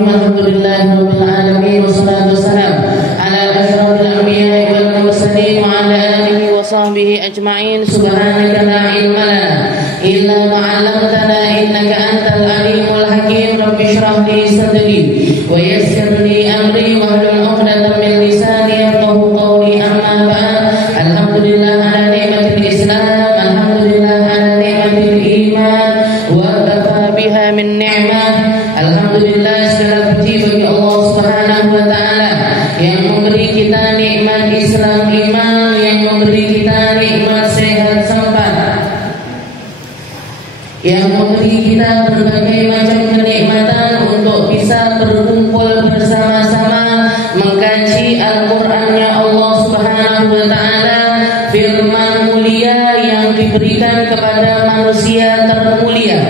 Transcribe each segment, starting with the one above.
Bismillahirrahmanirrahim. Alhamdulillahirabbil alamin wassalatu wassalamu ala asyrafil anbiya'i wal mursalin wa ala alihi wa sahbihi ajma'in. Subhanaka la ilma lana illa ma 'allamtana innaka antal alimul hakim. Rabbi shrah li sadri wa yassir li amri wahlul 'uqdatam min lisani yafqahu qawli. Amma ba'd. Alhamdulillah ala ni'matil Islam, alhamdulillah ala ni'matil iman wa kafa biha min ni'mat. Alhamdulillah, segala puji bagi Allah Subhanahu wa taala yang memberi kita nikmat Islam iman, yang memberi kita nikmat sehat sempat, yang memberi kita berbagai macam kenikmatan untuk bisa berkumpul bersama-sama mengkaji Al-Qur'annya Allah Subhanahu wa taala, firman mulia yang diberikan kepada manusia termulia,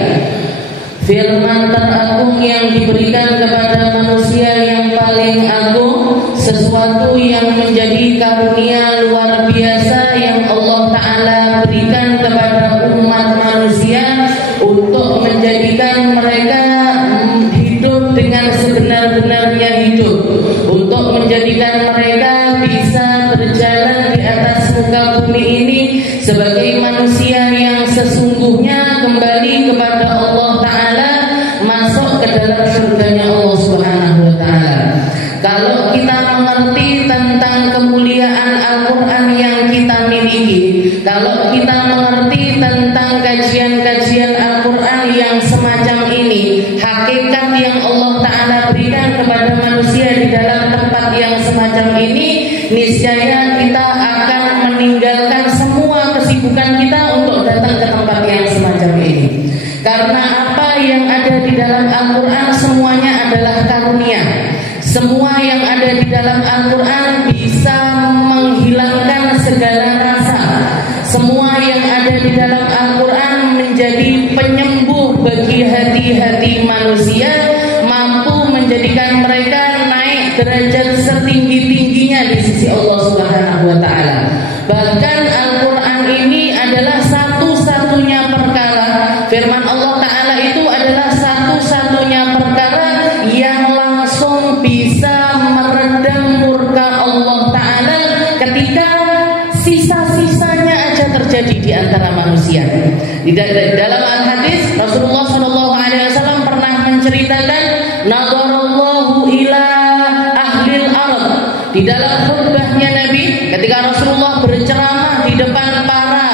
firman teragung yang diberikan kepada manusia yang paling agung, sesuatu yang menjadi karunia luar biasa yang Allah Ta'ala berikan kepada umat manusia untuk menjadikan mereka hidup dengan sebenar-benarnya hidup, untuk menjadikan mereka bisa berjalan di atas muka bumi ini sebagai manusia yang sesungguhnya kembali kepada Allah Ta'ala, masuk ke dalam surganya Allah Subhanahu wa taala. Kalau kita mengerti tentang kemuliaan Al-Qur'an yang kita miliki, kalau kita mengerti tentang kajian-kajian Al-Qur'an yang semacam ini, hakikat yang Allah Ta'ala berikan kepada manusia di dalam tempat yang semacam ini, niscaya kita akan meninggalkan semua kesibukan kita untuk datang ke tempat yang semacam ini. Karena apa yang ada di dalam Al-Qur'an semuanya adalah karunia. Semua yang ada di dalam Al-Qur'an bisa menghilangkan segala rasa. Semua yang ada di dalam Al-Qur'an menjadi penyembuh bagi hati-hati manusia, mampu menjadikan mereka naik derajat setinggi-tingginya di sisi Allah Subhanahu wa taala. Bahkan Al-Qur'an ini adalah satu-satunya perkara, firman Allah Ta'ala itu adalah satu-satunya perkara yang langsung bisa meredam murka Allah Ta'ala ketika sisa-sisanya aja terjadi di antara manusia. Di dalam al-hadis Rasulullah SAW pernah menceritakan nadarallahu ila ahlil ard. Di dalam khutbahnya Nabi, ketika Rasulullah berceramah di depan para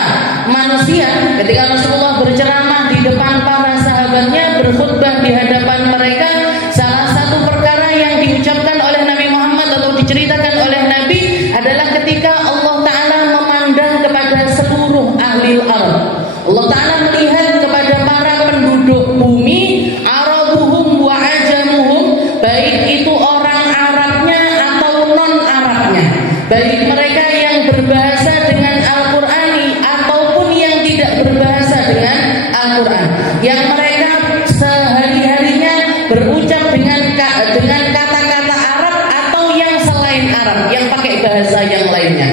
manusia, ketika Rasulullah berceramah di depan para sahabatnya, berkhutbah di hadapan mereka, salah satu perkara yang diucapkan oleh Nabi Muhammad atau diceritakan oleh Nabi adalah ketika Allah Ta'ala memandang kepada seluruh ahlil ard. Allah Ta'ala melihat kepada para penduduk bumi, Arabuhum wa ajamuhum, baik itu orang Arabnya atau non-Arabnya, baik mereka yang berbahasa dengan Al-Qur'ani ataupun yang tidak berbahasa dengan Al-Qur'an, yang mereka sehari-harinya berucap dengan kata-kata Arab atau yang selain Arab, yang pakai bahasa yang lainnya.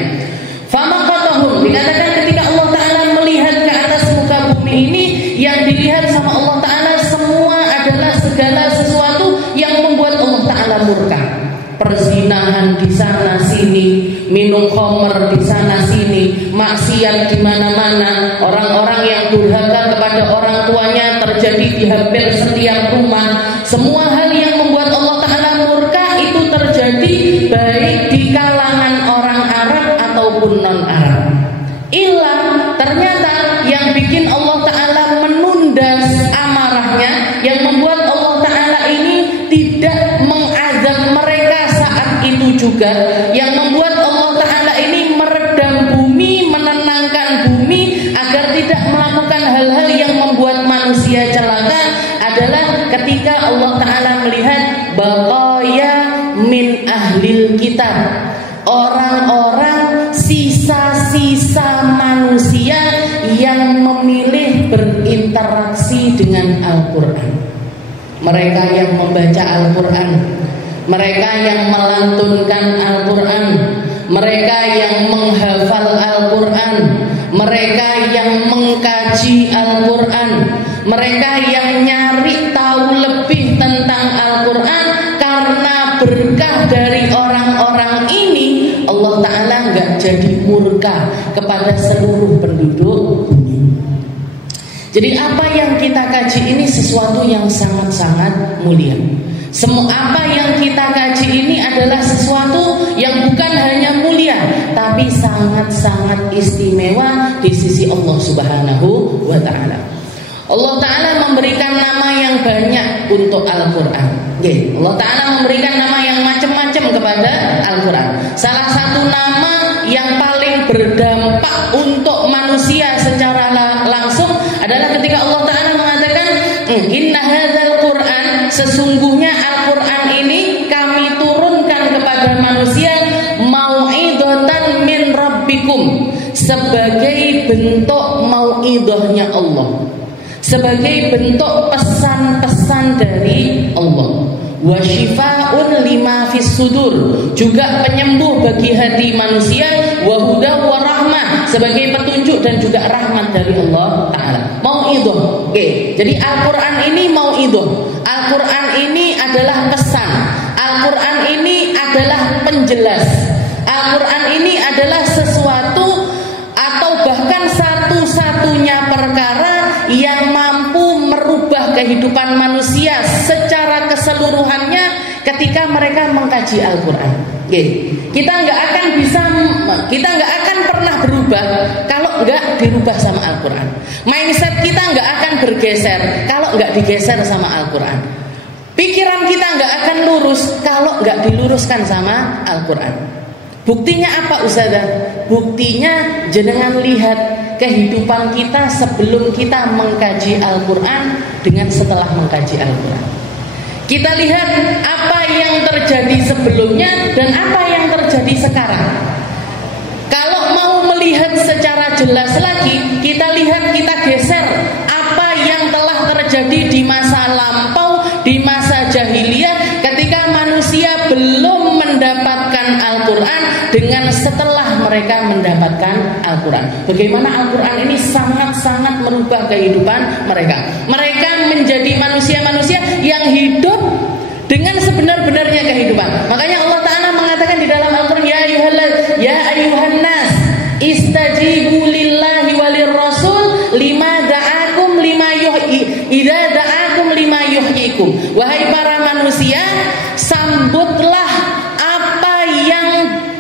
Famaqatahum, dikatakan ketika Allah Ta'ala melihat ke atas muka bumi ini, yang dilihat sama Allah Ta'ala semua adalah segala sesuatu yang membuat Allah Ta'ala murka. Perzinahan di sana sini, minum khamr di sana sini, maksiat di mana-mana, orang-orang yang durhaka kepada orang tuanya terjadi di hampir setiap rumah. Semua hal yang membuat Allah Ta'ala murka itu terjadi baik di kalangan orang Arab ataupun non-Arab. Ternyata yang bikin Allah Ta'ala menunda amarahnya, yang membuat Allah Ta'ala ini tidak mengazab mereka saat itu juga, yang membuat Allah Ta'ala ini meredam bumi, menenangkan bumi agar tidak melakukan hal-hal yang membuat manusia celaka, adalah ketika Allah Ta'ala melihat baqaya min ahlil kitab, orang-orang sisa-sisa manusia yang memilih berinteraksi dengan Al-Qur'an. Mereka yang membaca Al-Qur'an, mereka yang melantunkan Al-Qur'an, mereka yang menghafal Al-Qur'an, mereka yang mengkaji Al-Qur'an, mereka yang nyari tahu lebih tentang Al-Qur'an, berkah dari orang-orang ini, Allah Ta'ala nggak jadi murka kepada seluruh penduduk bumi. Jadi apa yang kita kaji ini sesuatu yang sangat-sangat mulia. Semua apa yang kita kaji ini adalah sesuatu yang bukan hanya mulia, tapi sangat-sangat istimewa di sisi Allah Subhanahu wa Ta'ala. Allah Ta'ala memberikan nama yang banyak untuk Al-Quran. Allah Ta'ala memberikan nama yang macam-macam kepada Al-Quran. Salah satu nama yang paling berdampak untuk manusia secara langsung adalah ketika Allah Ta'ala mengatakan, Inna hadzal Quran, sesungguhnya Al-Quran ini kami turunkan kepada manusia mau'idatan min rabbikum, sebagai bentuk mau'idahnya Allah, sebagai bentuk pesan-pesan dari Allah. Wa syifaa'un lima fis sudur, juga penyembuh bagi hati manusia. Wa huda wa rahmah, sebagai petunjuk dan juga rahmat dari Allah Ta'ala. Mau'idah. Jadi Al-Quran ini mau'idah. Al-Quran ini adalah pesan. Al-Quran ini adalah penjelas. Al-Quran ini adalah sesuatu atau bahkan satu-satunya perkara yang mampu merubah kehidupan manusia secara keseluruhannya ketika mereka mengkaji Al-Quran. Kita nggak akan pernah berubah kalau nggak dirubah sama Al-Quran. Mindset kita nggak akan bergeser kalau nggak digeser sama Al-Quran. Pikiran kita nggak akan lurus kalau nggak diluruskan sama Al-Quran. Buktinya apa Ustazah? Buktinya jenengan lihat kehidupan kita sebelum kita mengkaji Al-Quran dengan setelah mengkaji Al-Quran. Kita lihat apa yang terjadi sebelumnya dan apa yang terjadi sekarang. Kalau mau melihat secara jelas lagi, kita lihat, kita geser apa yang telah terjadi di masa lampau, di masa jahiliyah, ketika manusia belum mendapatkan Al-Quran dengan setelah mereka mendapatkan Al-Quran. Bagaimana Al-Quran ini sangat-sangat merubah kehidupan mereka. Mereka menjadi manusia-manusia yang hidup dengan sebenar-benarnya kehidupan. Makanya Allah Ta'ala mengatakan di dalam Al-Quran, Ya ayuhan nas, istajibu lillahi walir rasul lima da'akum lima idza da'akum lima yuhyikum. Wahai para manusia, sambutlah apa yang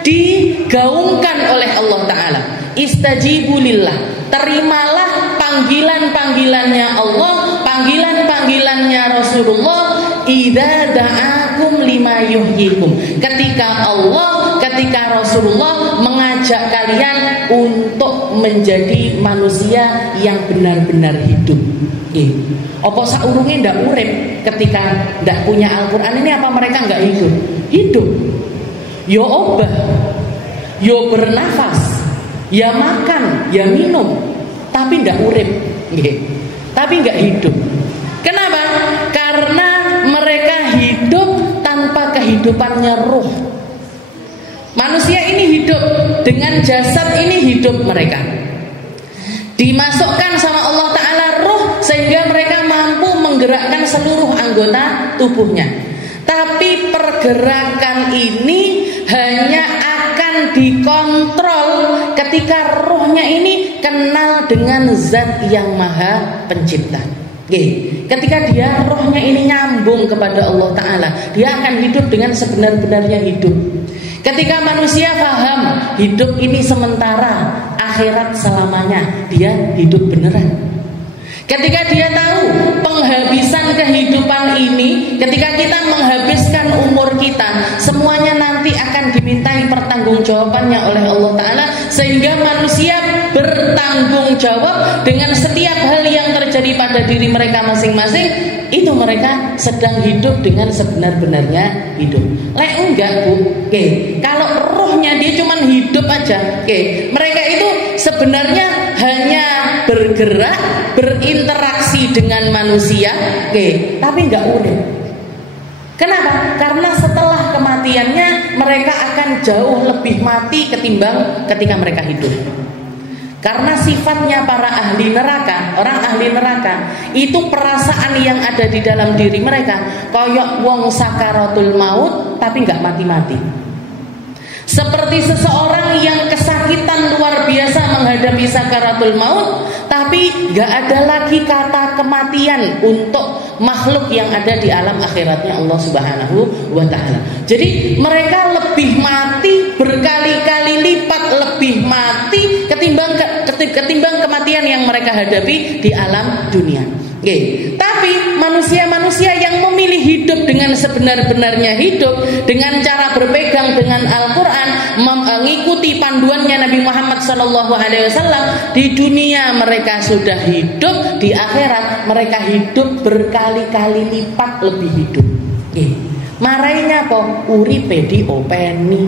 digaungkan oleh Allah Ta'ala. Istajibu lillah, terimalah panggilan-panggilannya Allah, panggilan-panggilannya Rasulullah. Idza da'akum lima yuhyikum, ketika Allah, ketika Rasulullah mengajak kalian untuk menjadi manusia yang benar-benar hidup. Apa saurunge ndak urip ketika ndak punya Al-Quran ini, apa mereka nggak hidup? Hidup. Yo obah, yo bernafas, ya makan, ya minum, tapi ndak urip, tapi nggak hidup. Kenapa? Karena mereka hidup tanpa kehidupannya ruh. Manusia ini hidup dengan jasad ini, hidup mereka dimasukkan sama Allah Ta'ala ruh, sehingga mereka mampu menggerakkan seluruh anggota tubuhnya. Tapi pergerakan ini hanya akan dikontrol ketika ruhnya ini kenal dengan zat yang maha pencipta. Ketika dia rohnya ini nyambung kepada Allah Ta'ala, dia akan hidup dengan sebenar-benarnya hidup. Ketika manusia paham hidup ini sementara, akhirat selamanya, dia hidup beneran. Ketika dia tahu penghabisan kehidupan ini, ketika kita menghabiskan umur kita, semuanya nanti akan dimintai pertanggungjawabannya oleh Allah Ta'ala, sehingga manusia bertanggung jawab dengan setiap hal yang terjadi pada diri mereka masing-masing. Itu mereka sedang hidup dengan sebenar-benarnya hidup. Enggak Bu, kalau rohnya dia cuma hidup aja, mereka itu sebenarnya hanya bergerak, berinteraksi dengan manusia, tapi enggak urip. Kenapa? Karena setelah kematiannya mereka akan jauh lebih mati ketimbang ketika mereka hidup. Karena sifatnya para ahli neraka, orang ahli neraka itu perasaan yang ada di dalam diri mereka koyok wong sakaratul maut tapi nggak mati-mati. Seperti seseorang yang kesakitan luar biasa menghadapi sakaratul maut, tapi nggak ada lagi kata kematian untuk makhluk yang ada di alam akhiratnya Allah Subhanahu wa Ta'ala. Jadi mereka lebih mati berkali-kali lipat lebih mati ketimbang kematian yang mereka hadapi di alam dunia. Okay. Tapi manusia-manusia yang memilih hidup dengan sebenar-benarnya hidup dengan cara berpegang dengan Al-Quran, mengikuti panduannya Nabi Muhammad SAW, di dunia mereka sudah hidup, di akhirat mereka hidup berkali-kali lipat lebih hidup. Okay. Marainya apa? Uripe diopeni,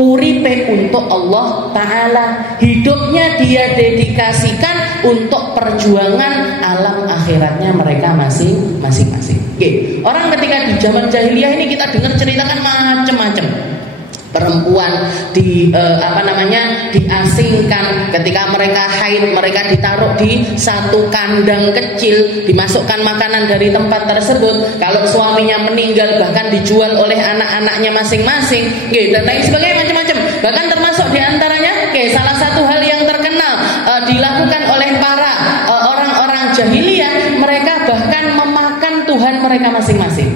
uripe untuk Allah Ta'ala, hidupnya dia dedikasikan untuk perjuangan alam akhiratnya mereka masing-masing. Oke. Orang ketika di zaman jahiliyah ini kita dengar ceritakan macam-macam. Perempuan diasingkan, ketika mereka haid mereka ditaruh di satu kandang kecil, dimasukkan makanan dari tempat tersebut. Kalau suaminya meninggal bahkan dijual oleh anak-anaknya masing-masing, dan lain sebagainya, macam-macam. Bahkan termasuk diantaranya salah satu hal yang terkenal dilakukan oleh para orang-orang jahiliyah, mereka bahkan memakan Tuhan mereka masing-masing.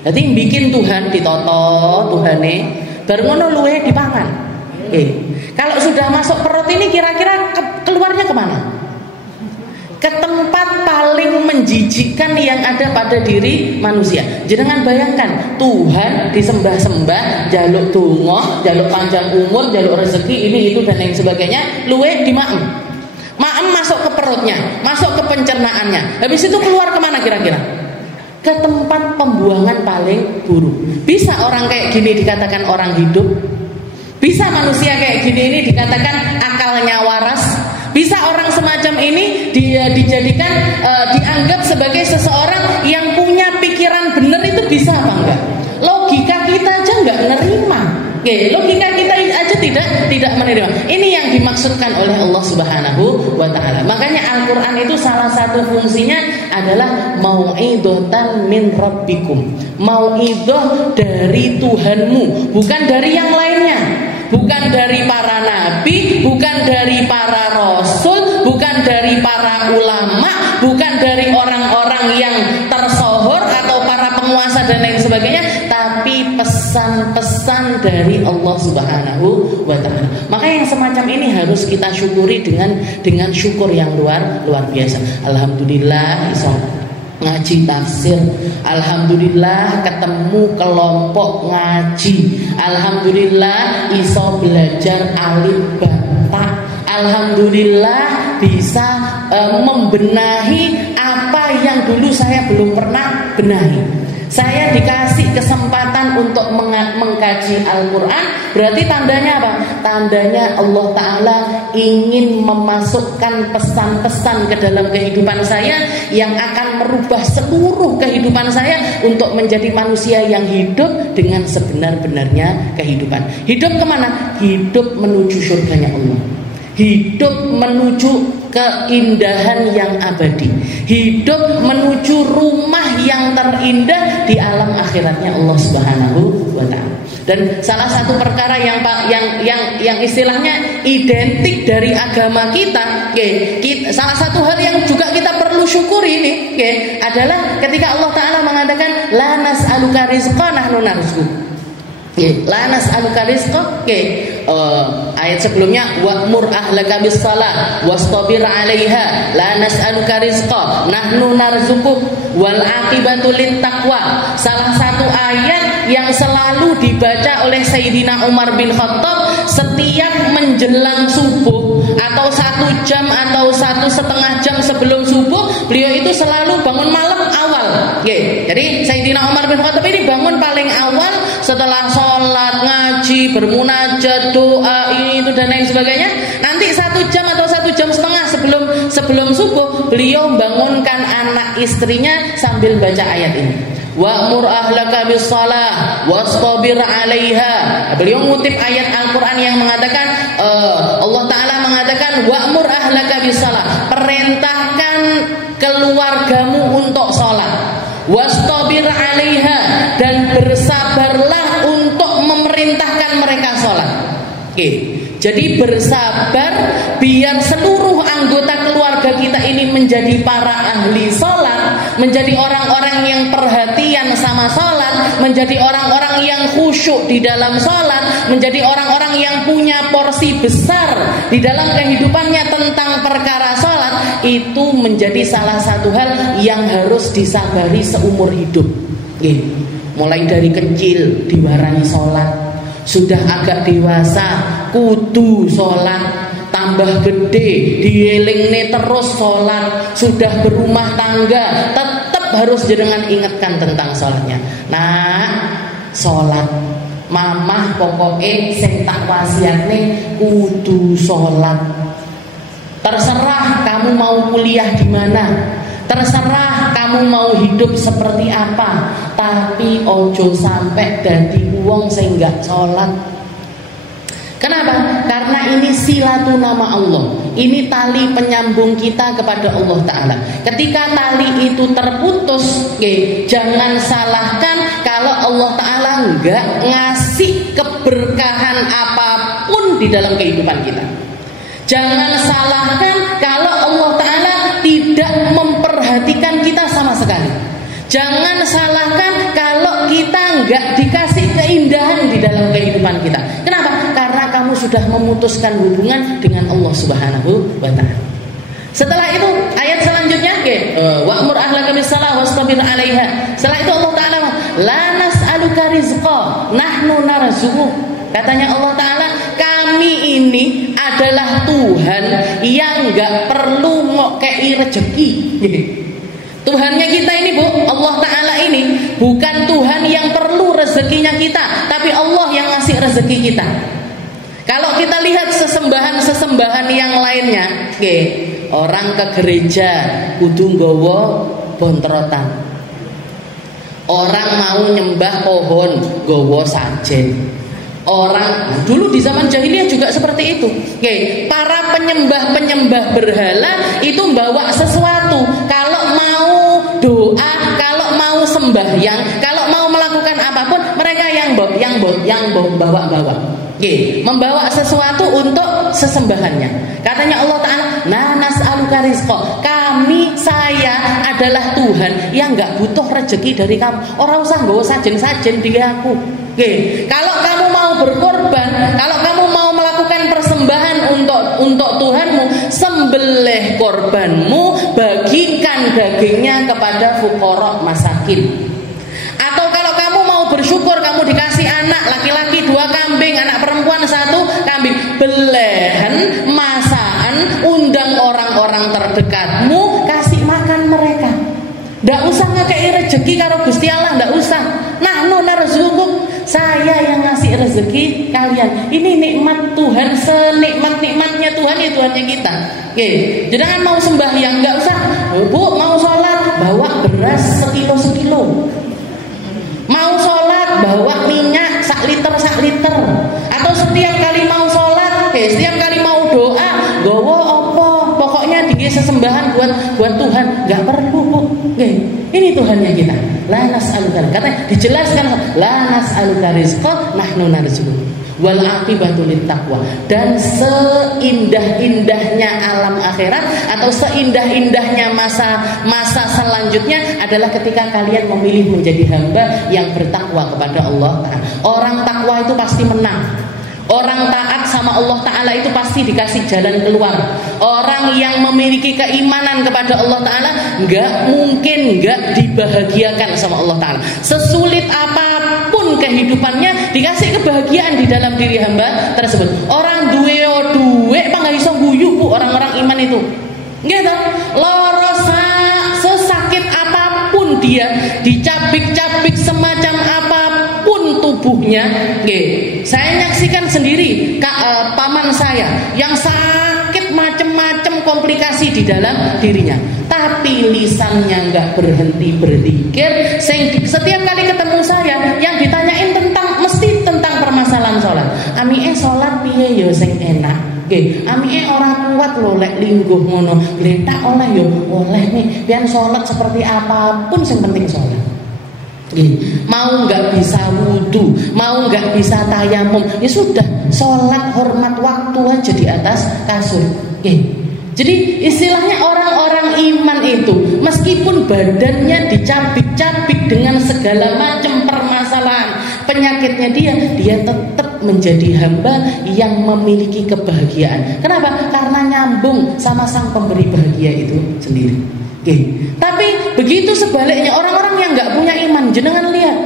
Jadi bikin Tuhan ditoto Tuhane baru ngono luwe dipangan. Kalau sudah masuk perut ini kira-kira keluarnya kemana? Ke tempat paling menjijikkan yang ada pada diri manusia. Jangan bayangkan Tuhan disembah-sembah, jaluk donga, jaluk panjang umur, jaluk rezeki ini itu dan lain sebagainya, luwe di maem. Maem masuk ke perutnya, masuk ke pencernaannya. Habis itu keluar kemana kira-kira? Ke tempat pembuangan paling buruk. Bisa orang kayak gini dikatakan orang hidup? Bisa manusia kayak gini ini dikatakan akalnya waras? Bisa orang semacam ini dijadikan dianggap sebagai seseorang yang punya pikiran benar, itu bisa apa enggak? Logika kita aja enggak menerima. Logika kita aja tidak menerima. Ini yang dimaksudkan oleh Allah Subhanahu wa Ta'ala. Makanya Al-Quran itu salah satu fungsinya adalah mau'idatan min rabbikum, mau'idah dari Tuhanmu, bukan dari yang lainnya, bukan dari para nabi, bukan dari para rasul, bukan dari para ulama, bukan dari orang-orang yang tersohor atau para penguasa dan lain sebagainya, tapi pesan-pesan dari Allah Subhanahu wa Ta'ala. Maka yang semacam ini harus kita syukuri dengan syukur yang luar biasa. Alhamdulillah iso ngaji tafsir, alhamdulillah ketemu kelompok ngaji, alhamdulillah iso belajar alif bata, alhamdulillah bisa membenahi apa yang dulu saya belum pernah benahi. Saya dikasih kesempatan untuk mengkaji Al-Quran, berarti tandanya apa? Tandanya Allah Ta'ala ingin memasukkan pesan-pesan ke dalam kehidupan saya yang akan merubah seluruh kehidupan saya untuk menjadi manusia yang hidup dengan sebenar-benarnya kehidupan. Hidup kemana? Hidup menuju surganya Allah, hidup menuju keindahan yang abadi, hidup menuju rumah yang terindah di alam akhiratnya Allah Subhanahu wa Ta'ala. Dan salah satu perkara yang istilahnya identik dari agama kita, salah satu hal yang juga kita perlu syukuri ini, adalah ketika Allah Ta'ala mengatakan la nas'aluka rizqa nahnu narzuquk. La nas'aluka rizqa. Ayat sebelumnya wa'mur ahlaka bis-shalah wastabir 'alaiha la nas'aluka rizqa nahnu narzuquk wal 'aqibatu lit-taqwa. Salah satu ayat yang selalu dibaca oleh Sayyidina Umar bin Khattab setiap menjelang subuh atau 1 jam atau 1,5 jam sebelum subuh, beliau itu selalu bangun malam awal. Jadi Sayyidina Umar bin Khattab ini bangun paling awal setelah sholat, ngaji, bermunajat, doa, ini itu dan lain sebagainya. Nanti 1 jam atau 1,5 jam sebelum subuh, beliau bangunkan anak istrinya sambil baca ayat ini. Wa'mur ahlaka bis-shalah wastabir 'alaiha. Beliau ngutip ayat Al-Qur'an yang mengatakan Allah Ta'ala mengatakan dikatakan wa'mur ahlaka bisalah, perintahkan keluargamu untuk sholat, wastabir 'alaiha, dan bersabarlah untuk memerintahkan mereka sholat. Jadi bersabar biar seluruh anggota keluarga kita ini menjadi para ahli sholat, menjadi orang-orang yang perhatian sama sholat, menjadi orang-orang yang khusyuk di dalam sholat, menjadi orang-orang yang punya porsi besar di dalam kehidupannya tentang perkara sholat. Itu menjadi salah satu hal yang harus disabari seumur hidup. Mulai dari kecil diwarani sholat, sudah agak dewasa kudu sholat, tambah gede dielingne terus sholat, sudah berumah tangga tetap harus jenengan ingatkan tentang sholatnya. Nah, sholat mamah pokoknya sing tak wasiatne kudu sholat. Terserah kamu mau kuliah di mana, terserah kamu mau hidup seperti apa, tapi ojo sampai dadi wong sing gak sholat. Kenapa? Karena ini silatu nama Allah. Ini tali penyambung kita kepada Allah Ta'ala. Ketika tali itu terputus, jangan salahkan kalau Allah Ta'ala enggak ngasih keberkahan apapun di dalam kehidupan kita. Jangan salahkan kalau Allah Ta'ala tidak memperhatikan kita sama sekali. Jangan salahkan kalau kita enggak dikasih keindahan di dalam kehidupan kita. Kenapa? Karena kamu sudah memutuskan hubungan dengan Allah Subhanahu wa Ta'ala. Setelah itu ayat selanjutnya, wa'mur ahlaka bisalah wastabir 'alaiha. Setelah itu Allah Ta'ala, la nas'aluka rizqa nahnu narzuquk. Katanya Allah Ta'ala, kami ini adalah Tuhan yang enggak perlu ngokei rezeki. Tuhannya kita ini, Bu, Allah Ta'ala ini bukan Tuhan yang perlu rezekinya kita, tapi Allah yang ngasih rezeki kita. Kalau kita lihat sesembahan-sesembahan yang lainnya, orang ke gereja kudu nggawa bontrotan. Orang mau nyembah pohon nggawa sajen. Orang dulu di zaman jahiliyah juga seperti itu. Para penyembah-penyembah berhala itu bawa sesuatu. Kalau mau doa, kalau mau sembahyang, kalau mau melakukan apapun, mereka yang bawa-bawa. Membawa sesuatu untuk sesembahannya. Katanya Allah Ta'ala, "Na nas'aluka rizqa." Saya adalah Tuhan yang enggak butuh rezeki dari kamu. Ora usah nggawa sajen-sajen di aku. Kalau kamu mau berkorban, kalau kamu mau melakukan persembahan untuk Tuhanmu, sembelih korbanmu, bagikan dagingnya kepada fuqara masakin. Atau kalau kamu mau bersyukur, kamu dikasih anak laki-laki 2 kambing, anak perempuan 1 kambing, belahan masakan, undang orang-orang terdekatmu, kasih makan mereka. Ndak usah ngekei rezeki karo Gusti Allah, ndak usah. Nahnu narzuquk, saya yang ngasih rezeki kalian. Ini nikmat Tuhan, senikmat-nikmatnya Tuhan ya Tuhannya kita. Jangan mau sembahyang nggak usah. Bu, mau sholat bawa beras sekilo. Mau sholat bawa minyak sak liter. Atau setiap kali mau sholat, setiap kali mau doa, gowo opo, pokoknya dikasih sesembahan buat Tuhan, nggak perlu, Bu. Ini Tuhannya kita. La nas'aluka, katanya dijelaskan, la nas'aluka rizqa nahnu narzuquk. Wal aqibatu littaqwa. Dan seindah-indahnya alam akhirat atau seindah-indahnya masa selanjutnya adalah ketika kalian memilih menjadi hamba yang bertakwa kepada Allah Ta'ala. Orang takwa itu pasti menang. Orang taat sama Allah Ta'ala itu pasti dikasih jalan keluar. Orang yang memiliki keimanan kepada Allah Ta'ala gak mungkin gak dibahagiakan sama Allah Ta'ala. Sesulit apapun kehidupannya, dikasih kebahagiaan di dalam diri hamba tersebut. Orang duwe apa gak bisa guyu, Bu, orang-orang iman itu. Gitu. Loro sesakit apapun dia, dicabik-cabik semacam apapun tubuhnya. Saya nyaksikan sendiri paman saya yang sakit macam-macam komplikasi di dalam dirinya, tapi lisannya nggak berhenti berzikir. Setiap kali ketemu saya, yang ditanyain mesti tentang permasalahan sholat. Sholat piye yo sing enak. Nggih, amike ora kuat lho lek lingguh ngono. Gletak oleh yo oleh nih. Pian salat seperti apapun yang penting salat. Mau nggak bisa wudu, mau nggak bisa tayamum, ya sudah, sholat hormat waktu aja di atas kasur. Jadi istilahnya orang-orang iman itu meskipun badannya dicabik-cabik dengan segala macam permasalahan penyakitnya dia tetap menjadi hamba yang memiliki kebahagiaan. Kenapa? Karena nyambung sama sang pemberi bahagia itu sendiri. Tapi begitu sebaliknya orang-orang yang nggak punya iman, jenengan lihat,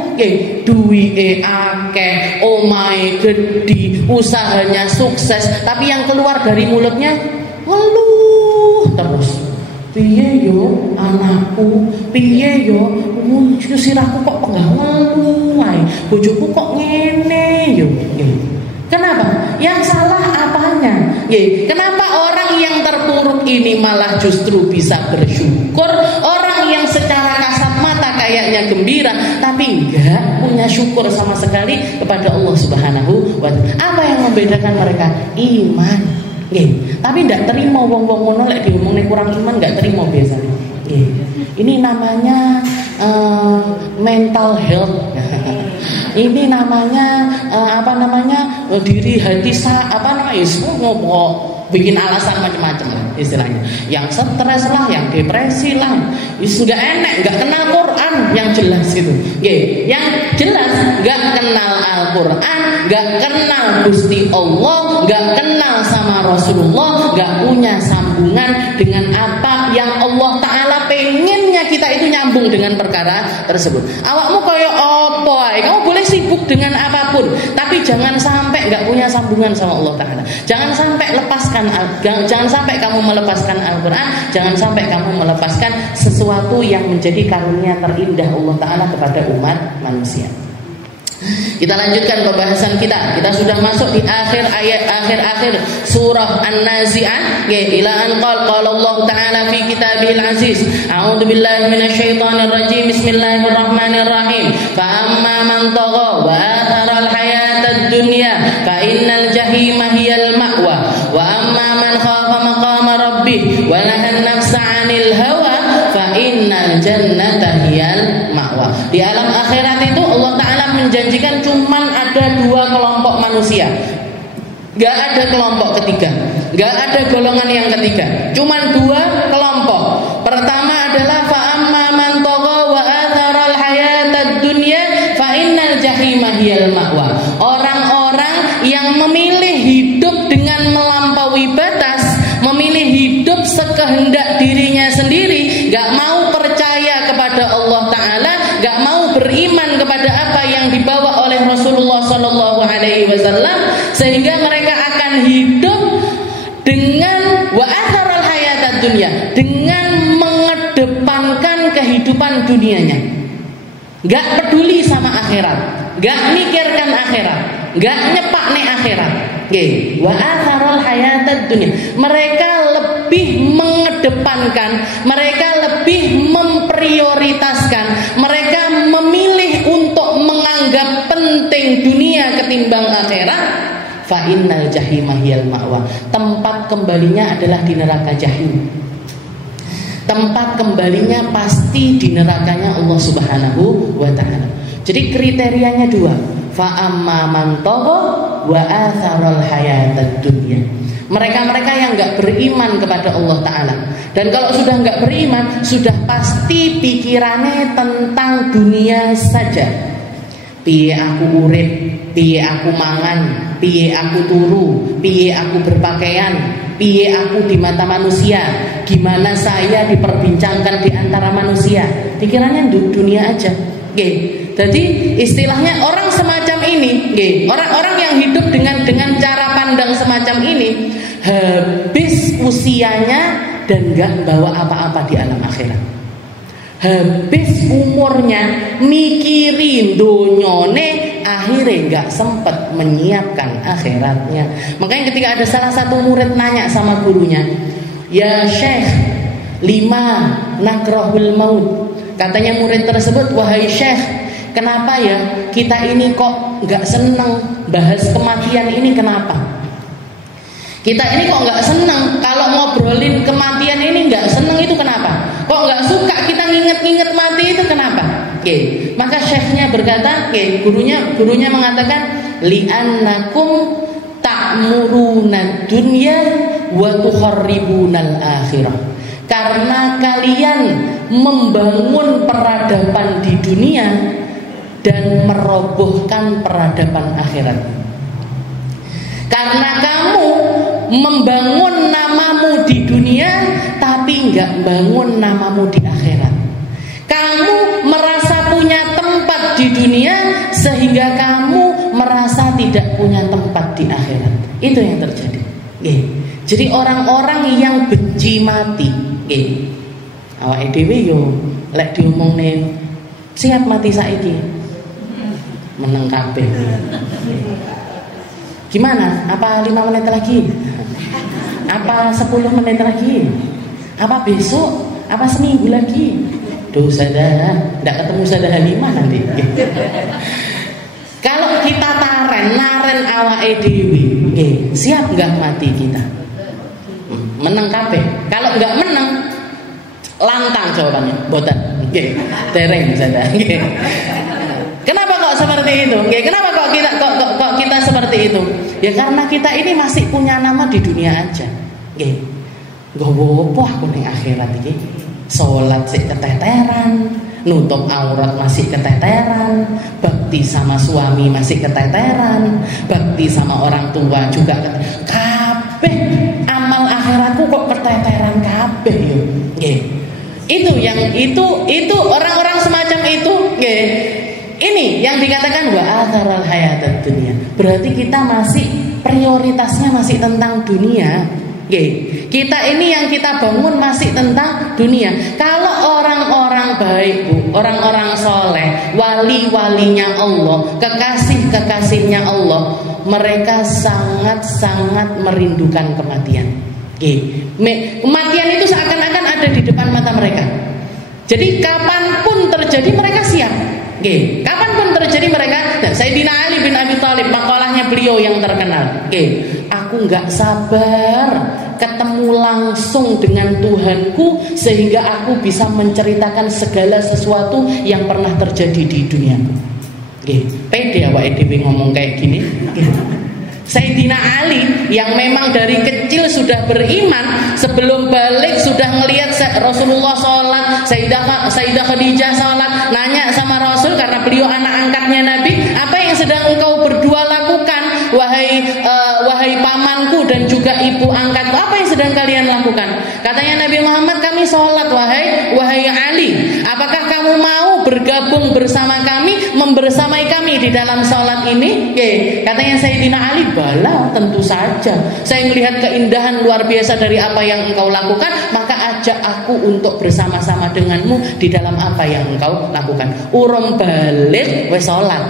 duwe akeh, omahe gede, usahanya sukses, tapi yang keluar dari mulutnya ngeluh terus. Piye yo anakku, piye yo sirahku kok ngeluh wae, bojoku kok ngene yo. Kenapa? Yang salah apanya? Kenapa orang yang terpuruk ini malah justru bisa bersyukur? Orang yang secara kasat mata kayaknya gembira, tapi enggak punya syukur sama sekali kepada Allah Subhanahu wa Ta'ala. Apa yang membedakan mereka? Iman. Tapi enggak terima wong-wong ngono lek diomongnya kurang iman, enggak terima biasanya. Ini namanya mental health. Ini namanya diri hati bikin alasan macam-macam istilahnya. Yang stres lah, yang depresi lah, nggak enak, nggak kenal Quran yang jelas itu. Yang jelas nggak kenal Al-Quran, nggak kenal Gusti Allah, nggak kenal sama Rasulullah, nggak punya sambungan dengan apa yang Allah Ta'ala pengennya kita itu nyambung dengan perkara tersebut. Awakmu koyo opo ae, kamu boleh sibuk dengan apapun, tapi jangan sampai nggak punya sambungan sama Allah Ta'ala. Jangan sampai kamu melepaskan Al-Quran, jangan sampai kamu melepaskan sesuatu yang menjadi karunia terindah Allah Ta'ala kepada umat manusia. Kita lanjutkan pembahasan kita. Kita sudah masuk di akhir surah An-Nazi'at. Ila an qala Allah Ta'ala fi kitabihil aziz. A'udzu billahi minasyaitonir rajim. Bismillahirrahmanirrahim. Fa amma man tagha wa athara al-hayatad dunya fa innal jahima hiyal ma'wa. Wa amma man khafa maqama rabbih wa nahan nafsa 'anil hawa fa innal jannata hiyal ma'wa. Di alam akhirat itu Allah Ta'ala menjanjikan cuman ada dua kelompok manusia, gak ada kelompok ketiga, gak ada golongan yang ketiga, cuman dua kelompok. Pertama adalah fa amma man tagha wa atharal hayatad dunya fa innal jahima hiyal ma'wa. Orang-orang yang memilih hidup dengan melampaui batas, memilih hidup sekehendak dirinya sendiri, gak mau percaya kepada Allah Ta'ala, gak mau beriman kepada apa yang dibawa oleh Rasulullah SAW, sehingga mereka akan hidup dengan wa atharal hayatad dunya, dengan mengedepankan kehidupan dunianya, gak peduli sama akhirat, gak mikirkan akhirat, gak nyepakne akhirat. Wa atharal hayatad dunya, mereka lebih mengedepankan, mereka lebih memprioritaskan, mereka memilih untuk menganggap penting dunia ketimbang akhirat. Fa innal jahima hiyal ma'wa, tempat kembalinya adalah di neraka jahim. Tempat kembalinya pasti di nerakanya Allah Subhanahu wa Ta'ala. Jadi kriterianya dua, fa amma man tagha wa atharal hayatad dunya. Mereka-mereka yang enggak beriman kepada Allah Ta'ala. Dan kalau sudah enggak beriman, sudah pasti pikirannya tentang dunia saja. Piye aku urip, piye aku mangan, piye aku turu, piye aku berpakaian, piye aku di mata manusia, gimana saya diperbincangkan di antara manusia. Pikirannya dunia aja. Jadi istilahnya orang semacam ini, orang-orang yang hidup dengan cara pandang semacam ini, habis usianya dan gak bawa apa-apa di alam akhirat. Habis umurnya mikirin donyone, akhirnya gak sempat menyiapkan akhiratnya. Makanya ketika ada salah satu murid nanya sama gurunya, ya Syekh, 5 nakrahul maut. Katanya murid tersebut, wahai Syekh, kenapa ya kita ini kok gak seneng bahas kematian ini, kenapa? Kita ini kok nggak seneng kalau ngobrolin kematian ini, nggak seneng itu kenapa? Kok nggak suka kita nginget-nginget mati itu kenapa? Oke, maka syekhnya berkata, gurunya mengatakan li'annakum ta'muruna dunya wa tukharribunal akhirah. Karena kalian membangun peradaban di dunia dan merobohkan peradaban akhirat. Karena kamu membangun namamu di dunia tapi nggak bangun namamu di akhirat. Kamu merasa punya tempat di dunia sehingga kamu merasa tidak punya tempat di akhirat. Itu yang terjadi. Jadi orang-orang yang benci mati, awake dhewe yo lek diomongne siap mati saiki meneng kabeh. Gimana? Apa 5 menit lagi? Apa 10 menit lagi? Apa besok? Apa seminggu lagi? Duh saudara, tidak ketemu saudara Halimah nanti. Kalau kita naren awake dhewe, siap nggak mati kita? Meneng kabeh. Kalau nggak meneng, lantang jawabannya. Boten. Dereng saudara. Kenapa kok seperti itu? Kenapa kok kita seperti itu? Ya karena kita ini masih punya nama di dunia aja. Gowo aku ning akhirat iki. Salat sik keteteran, nutup aurat masih keteteran, bakti sama suami masih keteteran, bakti sama orang tua juga kabeh amal akhiratku kok keteteran kabeh yo. Itu orang-orang semacam itu, Ini yang dikatakan wa atharal hayatad dunia. Berarti kita masih prioritasnya masih tentang dunia. Kita ini yang kita bangun masih tentang dunia. Kalau orang-orang baik, Bu, orang-orang soleh, wali-walinya Allah, kekasih-kekasihnya Allah, mereka sangat-sangat merindukan kematian. Kematian itu seakan-akan ada di depan mata mereka. Jadi kapanpun terjadi mereka siap. Kapanpun terjadi mereka. Sayyidina Ali bin Abi Thalib, makalahnya beliau yang terkenal. Aku nggak sabar ketemu langsung dengan Tuhanku sehingga aku bisa menceritakan segala sesuatu yang pernah terjadi di duniaku. Pede awake dhewe ngomong kayak gini. Sayyidina Ali yang memang dari kecil sudah beriman, sebelum balik sudah ngelihat Rasulullah sholat, Sayyidah Khadijah sholat, nanya sama Rasul karena beliau anak angkatnya Nabi, apa yang sedang engkau berdua lakukan, wahai pamanku dan juga ibu angkatku, apa yang sedang kalian lakukan? Katanya Nabi Muhammad, kami sholat wahai Ali, apakah kamu mau bergabung bersama kami, membersamai kami di dalam sholat ini? Katanya Sayyidina Ali, bala, tentu saja. Saya melihat keindahan luar biasa dari apa yang engkau lakukan, maka ajak aku untuk bersama-sama denganmu di dalam apa yang engkau lakukan. Urung balik wes sholat,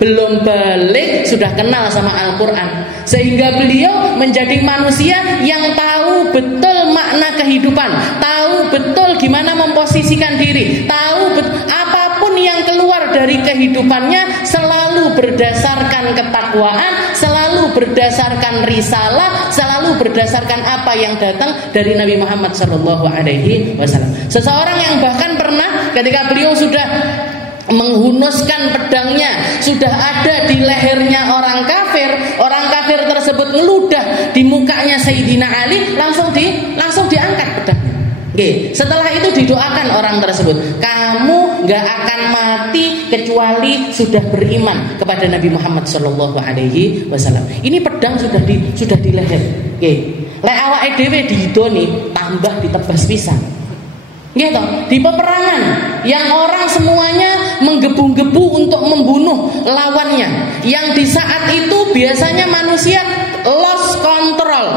belum balik sudah kenal sama Al-Quran, sehingga beliau menjadi manusia yang tahu betul makna kehidupan, tahu betul gimana memposisikan diri, tahu apapun yang keluar dari kehidupannya selalu berdasarkan ketakwaan, selalu berdasarkan risalah, selalu berdasarkan apa yang datang dari Nabi Muhammad SAW. Seseorang yang bahkan pernah ketika beliau sudah menghunuskan pedangnya, sudah ada di lehernya orang kafir tersebut ngeludah di mukanya Sayyidina Ali, langsung diangkat pedangnya. Setelah itu didoakan orang tersebut, kamu gak akan mati kecuali sudah beriman kepada Nabi Muhammad SAW. Ini pedang sudah di leher. Lek awake dhewe didoni tambah ditebas pisang. Gitu, di peperangan yang orang semuanya menggebu-gebu untuk membunuh lawannya, yang di saat itu biasanya manusia lost control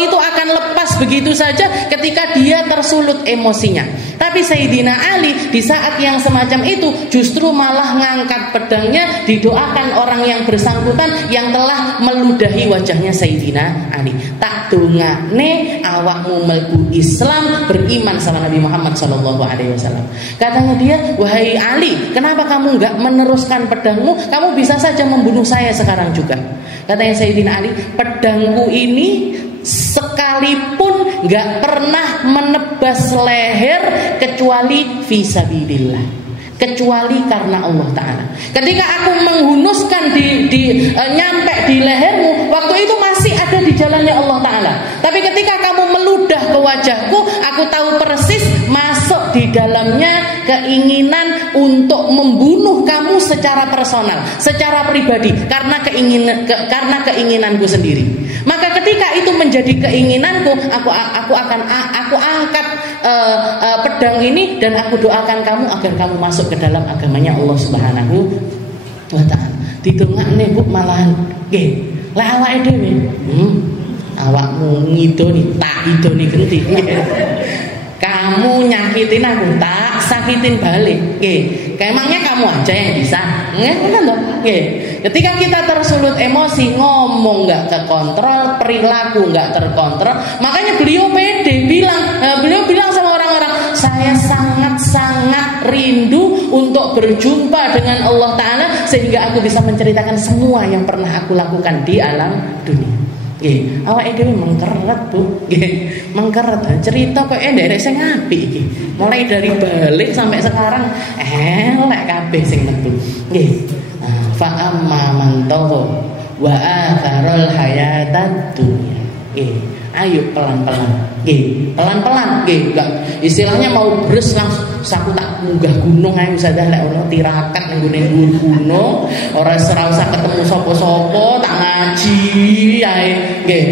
itu akan lepas begitu begitu saja ketika dia tersulut emosinya. Tapi Sayyidina Ali di saat yang semacam itu justru malah ngangkat pedangnya, didoakan orang yang bersangkutan yang telah meludahi wajahnya Sayyidina Ali. Tak dongane awakmu mlebu Islam, beriman sama Nabi Muhammad SAW. Katanya dia, wahai Ali, kenapa kamu enggak meneruskan pedangmu? Kamu bisa saja membunuh saya sekarang juga. Katanya Sayyidina Ali, pedangku ini sekalipun gak pernah menebas leher kecuali fisabilillah, kecuali karena Allah Ta'ala. Ketika aku menghunuskan nyampe di lehermu, waktu itu masih ada di jalannya Allah Ta'ala. Tapi ketika kamu meludah ke wajahku, aku tahu persis masuk di dalamnya keinginan untuk membunuh kamu secara personal, secara pribadi, karena keinginanku sendiri. Maka ketika itu menjadi keinginanku, aku angkat pedang ini dan aku doakan kamu agar kamu masuk ke dalam agamanya Allah Subhanahu wa Ta'ala. Didongakne Bu malahan nggih. Lah awake dhewe, awakmu ngidoni tak idoni genti. Kamu nyakitin aku, tak sakitin balik. Emangnya kamu aja yang bisa? Kan toh? Ketika kita tersulut emosi, ngomong nggak terkontrol, perilaku nggak terkontrol, makanya beliau pede beliau bilang sama orang-orang, saya sangat-sangat rindu untuk berjumpa dengan Allah Ta'ala sehingga aku bisa menceritakan semua yang pernah aku lakukan di alam dunia. Awake dhewe mengkeret Bu, mengkeret cerita kok nderek sing apik iki. Mulai dari balik sampai sekarang elek kabeh sing metu. Nggih. Fa amma man tawa wa atharul hayatad dunya. Ayo pelan-pelan. Pelan-pelan enggak istilahnya mau bres langsung saku tak munggah gunung ae wis ada lek ono tirakat ning ngene gunung, ora usah ketemu sapa-sapa, tak ngaji ae nggih.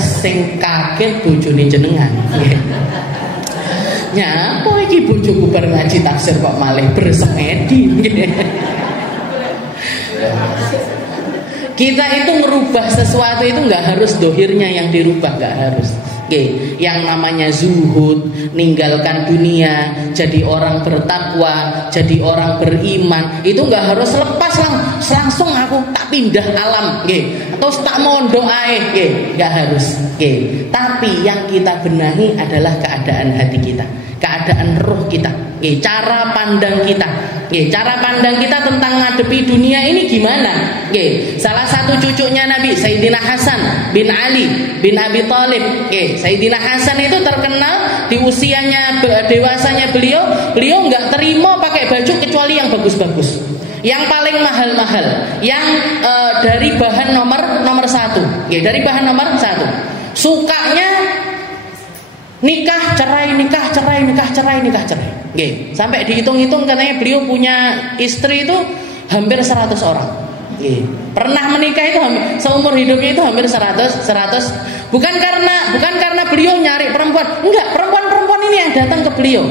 Sing kaget bojone jenengan nggih. Nyapa iki bojoku bar ngaji tafsir kok malih bersemedi nggih. Kita itu merubah sesuatu itu nggak harus dohirnya yang dirubah, nggak harus. Yang namanya zuhud, ninggalkan dunia, jadi orang bertakwa, jadi orang beriman, itu nggak harus lepas langsung aku tak pindah alam, atau tak mondok ae, nggak harus. Tapi yang kita benahi adalah keadaan hati kita, keadaan roh kita, cara pandang kita. Cara pandang kita tentang ngadepi dunia ini gimana? Salah satu cucunya Nabi, Sayyidina Hasan bin Ali bin Abi Thalib. Sayyidina Hasan itu terkenal di usianya dewasanya beliau nggak terima pakai baju kecuali yang bagus-bagus, yang paling mahal-mahal, yang dari bahan nomor satu. Dari bahan nomor satu. Sukanya nikah cerai. Sampai dihitung-hitung katanya beliau punya istri itu hampir 100 orang. Pernah menikah itu seumur hidupnya itu hampir 100. Bukan karena beliau nyari perempuan. Enggak, perempuan ini yang datang ke beliau.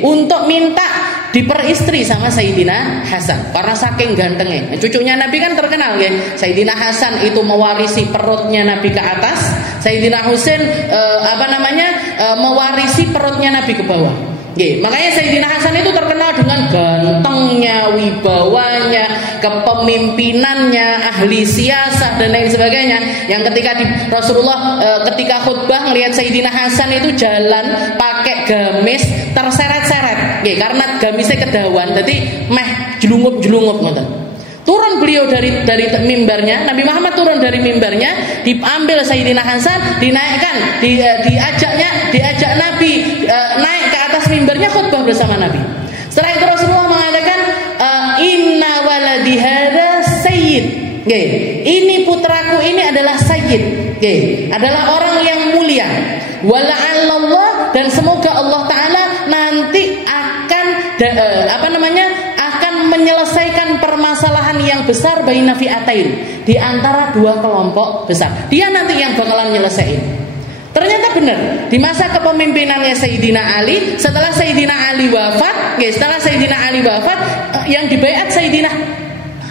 Untuk minta diperistri sama Sayyidina Hasan karena saking gantengnya. Cucunya Nabi kan terkenal Sayyidina Hasan itu mewarisi perutnya Nabi ke atas, Sayyidina Husain mewarisi perutnya Nabi ke bawah. Makanya Sayyidina Hasan itu terkenal dengan gantengnya, wibawanya, kepemimpinannya, ahli siasah dan lain sebagainya. Yang ketika Rasulullah ketika khutbah melihat Sayyidina Hasan itu jalan pakai gamis terseret-seret, karena gamisnya kedawan, jadi meh jelungup ngoten. Turun beliau dari mimbarnya, Nabi Muhammad turun dari mimbarnya, diambil Sayyidina Hasan, dinaikkan, diajak Nabi naik ke atas mimbarnya khutbah bersama Nabi. Setelah itu Rasulullah mengatakan, inna waladi hadza sayyid. Ini putraku ini adalah sayyid, adalah orang yang mulia. Wala'allallah, dan semoga Allah Ta'ala nanti akan menyelesaikan permasalahan yang besar baina fi'atain, di antara dua kelompok besar. Dia nanti yang bakalan nyelesain. Ternyata benar, di masa kepemimpinannya Sayyidina Ali, setelah Sayyidina Ali wafat, yang dibaiat Sayyidina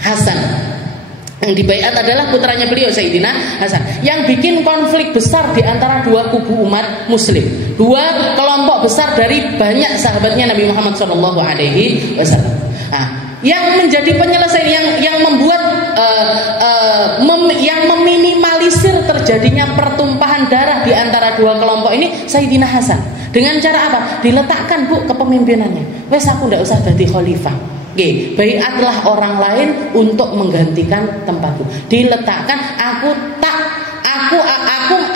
Hasan. Yang dibaiat adalah putranya beliau Sayyidina Hasan. Yang bikin konflik besar di antara dua kubu umat muslim, dua kelompok besar dari banyak sahabatnya Nabi Muhammad SAW. Yang menjadi penyelesaian, yang membuat yang meminimalisir terjadinya pertumpahan darah di antara dua kelompok ini Sayyidina Hasan. Dengan cara apa? Diletakkan Bu kepemimpinannya. Wes aku ndak usah jadi khalifah. Baiatlah orang lain untuk menggantikan tempatku. Diletakkan aku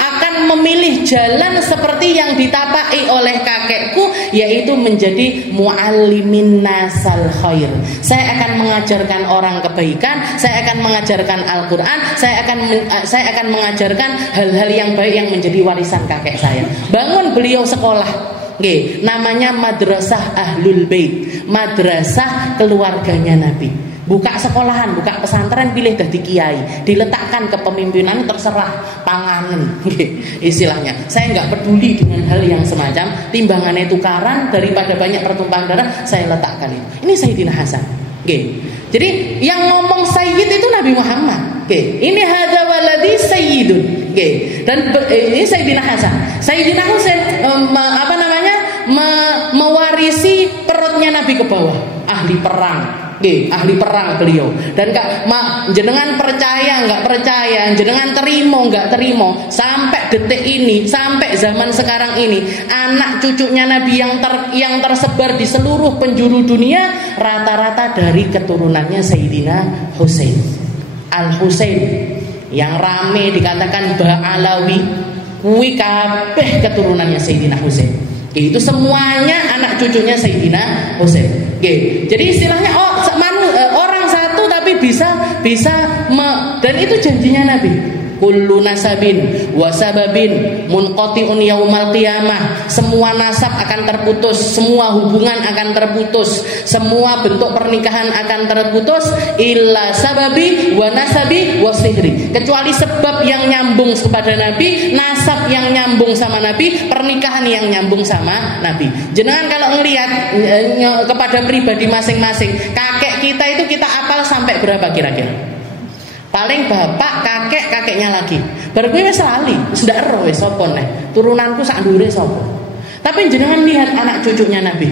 akan memilih jalan seperti yang ditapai oleh kakekku, yaitu menjadi muallimin nasal khair. Saya akan mengajarkan orang kebaikan, saya akan mengajarkan Al-Qur'an, saya akan mengajarkan hal-hal yang baik yang menjadi warisan kakek saya. Bangun beliau sekolah. Namanya Madrasah Ahlul Bait, madrasah keluarganya Nabi. Buka sekolahan, buka pesantren, pilih dadi kiai, diletakkan kepemimpinan, terserah panganen. Istilahnya, saya nggak peduli dengan hal yang semacam timbangannya tukaran daripada banyak pertumpahan darah, saya letakkan itu. Ini Sayyidina Hasan. Jadi yang ngomong Sayyid itu Nabi Muhammad. Ini hadza waladi sayyidun. Dan ini Sayyidina Hasan. Sayyidina Husain mewarisi perutnya Nabi ke bawah. Ahli perang beliau. Dan jenengan percaya nggak percaya, jenengan terima nggak terima, sampai detik ini, sampai zaman sekarang ini, anak cucunya Nabi yang tersebar di seluruh penjuru dunia rata-rata dari keturunannya Sayyidina Husain. Al-Husain yang rame dikatakan Ba'alawi, kuwi kabeh keturunannya Sayyidina Husain. Itu semuanya anak cucunya Sayyidina Husain. Jadi istilahnya orang satu tapi bisa dan itu janjinya Nabi. Kullu nasabin wasababin munqati'un yaumal qiyamah. Semua nasab akan terputus, semua hubungan akan terputus, semua bentuk pernikahan akan terputus illa sababi wa nasabi wa sihri. Kecuali sebab yang nyambung kepada Nabi, nasab yang nyambung sama Nabi, pernikahan yang nyambung sama Nabi. Jenengan kalau ngelihat kepada pribadi masing-masing, kakek kita itu kita apal sampai berapa kira-kira? Paling bapak, kakeknya lagi. Baru gue wis lali, wis ndak ero wis sapa neh. Turunanku sak ndure sapa. Tapi jenengan lihat anak cucunya Nabi,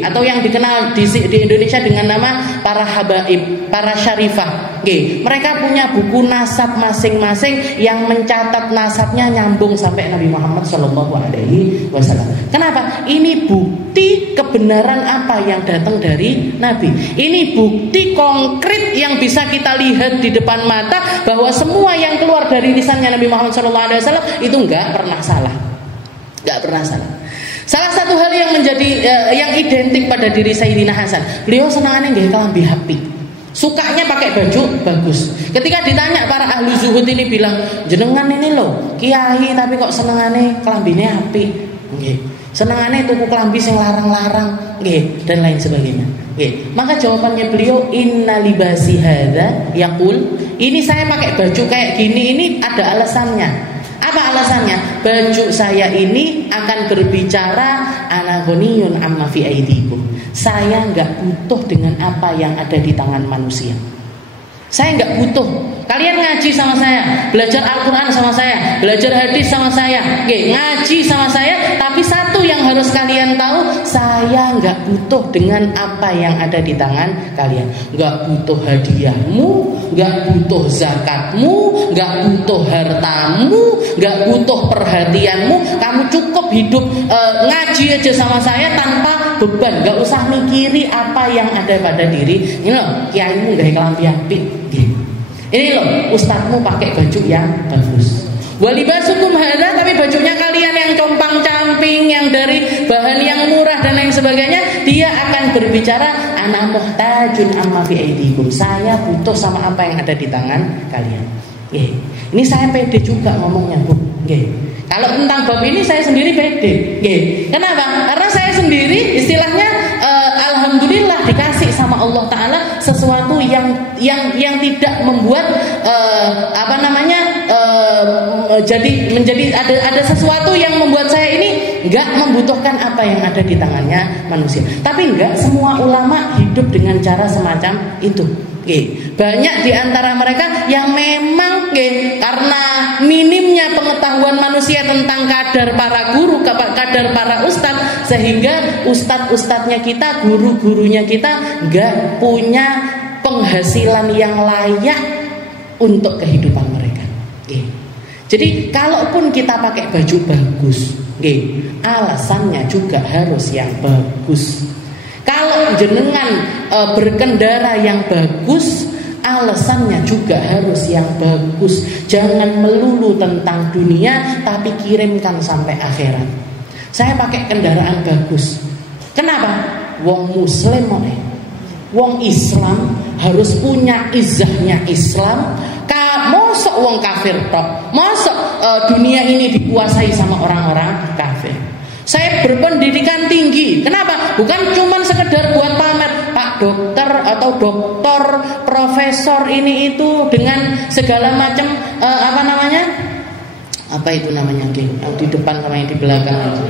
atau yang dikenal di Indonesia dengan nama para habaib, para syarifah. Mereka punya buku nasab masing-masing yang mencatat nasabnya nyambung sampai Nabi Muhammad SAW. Kenapa? Ini bukti kebenaran apa yang datang dari Nabi. Ini bukti konkret yang bisa kita lihat di depan mata bahwa semua yang keluar dari lisannya Nabi Muhammad SAW itu nggak pernah salah, nggak pernah salah. Salah satu hal yang menjadi yang identik pada diri Sayyidina Hasan, beliau senangannya nggih kelambi api. Sukanya pakai baju bagus. Ketika ditanya para ahli zuhud ini bilang, "Jenengan ini loh, kiai tapi kok senengane kelambine api?" Nggih. Senengane tuku kelambi sing larang-larang, nggih, dan lain sebagainya. Nggih. Maka jawabannya beliau, "Inna libasi hadza yaqul." Ini saya pakai baju kayak gini ini ada alasannya. Apa alasannya? Baju saya ini akan berbicara ana ghaniyun amma fi aidikum. Saya enggak butuh dengan apa yang ada di tangan manusia. Saya enggak butuh. Kalian ngaji sama saya, belajar Al-Quran sama saya, belajar hadis sama saya, ngaji sama saya. Tapi satu yang harus kalian tahu, saya nggak butuh dengan apa yang ada di tangan kalian. Nggak butuh hadiahmu, nggak butuh zakatmu, nggak butuh hartamu, nggak butuh perhatianmu. Kamu cukup hidup ngaji aja sama saya tanpa beban, nggak usah mikiri apa yang ada pada diri. Ini loh, kiaimu nggak kelambi apik. Ini loh, ustadzmu pakai baju yang bagus. Walibasukum hadza, tapi bajunya kalian yang compang-camping, yang dari bahan yang murah dan lain sebagainya. Dia akan berbicara ana muhtajun amma fi aidikum. Saya butuh sama apa yang ada di tangan kalian. Ini saya pede juga ngomongnya, Bu. Kalau tentang bab ini saya sendiri pede. Kenapa? Karena saya sendiri istilahnya alhamdulillah dikasih sama Allah Ta'ala sesuatu yang tidak membuat menjadi ada sesuatu yang membuat saya ini nggak membutuhkan apa yang ada di tangannya manusia. Tapi nggak semua ulama hidup dengan cara semacam itu. Banyak di antara mereka yang memang karena minimnya pengetahuan manusia tentang kadar para guru, kadar para ustadz, sehingga ustadz-ustadznya kita, guru-gurunya kita nggak punya penghasilan yang layak untuk kehidupan mereka. Jadi kalaupun kita pakai baju bagus, alasannya juga harus yang bagus. Kalau jenengan berkendara yang bagus, alasannya juga harus yang bagus. Jangan melulu tentang dunia, tapi kirimkan sampai akhirat. Saya pakai kendaraan bagus. Kenapa? Wong Muslim, wong Islam harus punya izahnya Islam. Mosok wong kafir tok, mosok dunia ini dikuasai sama orang-orang kafir. Saya berpendidikan tinggi. Kenapa? Bukan cuma sekedar buat pamer, Pak dokter atau doktor, profesor ini itu dengan segala macam apa itu namanya yang di depan sama yang di belakang itu.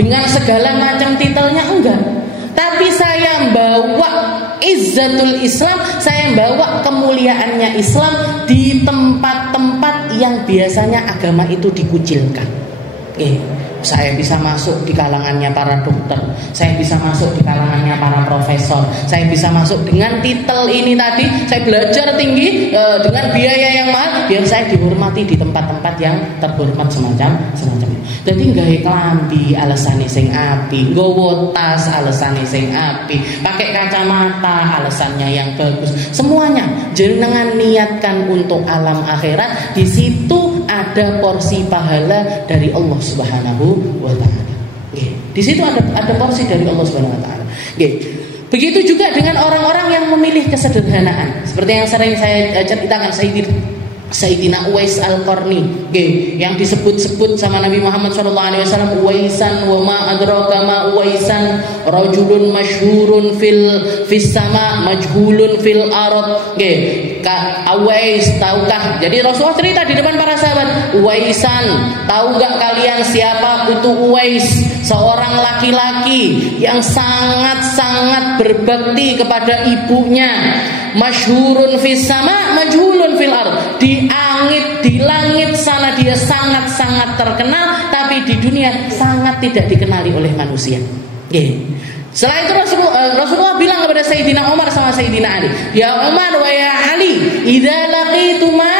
Dengan segala macam titelnya enggak. Tapi saya bawa izzatul Islam, saya bawa kemuliaannya Islam di tempat-tempat yang biasanya agama itu dikucilkan. Saya bisa masuk di kalangannya para dokter, saya bisa masuk di kalangannya para profesor, saya bisa masuk dengan titel ini tadi, saya belajar tinggi dengan biaya yang mahal, biar saya dihormati di tempat-tempat yang terhormat semacam itu. Jadi gawe klambi alasane sing api, nggowo tas alasane sing api, pakai kacamata alasannya yang bagus. Semuanya jenengan niatkan untuk alam akhirat, di situ ada porsi pahala dari Allah Subhanahu wa taala. Di situ ada porsi dari Allah Subhanahu wa taala. Begitu juga dengan orang-orang yang memilih kesederhanaan. Seperti yang sering saya ceritakan, Sayyidina Uwais Al-Qarni, yang disebut-sebut sama Nabi Muhammad SAW, Uwaisan wa ma adraka ma Uwaisan, rajulun masyhurun fis sama majhulun fil ard. Uwais, tahukah? Jadi Rasulullah cerita di depan para sahabat, Uwaisan, tahu gak kalian siapa itu Uwais? Seorang laki-laki yang sangat-sangat berbakti kepada ibunya. Masyhurun fis sama majhulun fil ard. Di langit sana dia sangat-sangat terkenal, tapi di dunia sangat tidak dikenali oleh manusia. Setelah itu Rasulullah bilang kepada Sayyidina Umar sama Sayyidina Ali, ya Umar wa ya Ali, idza laqituma,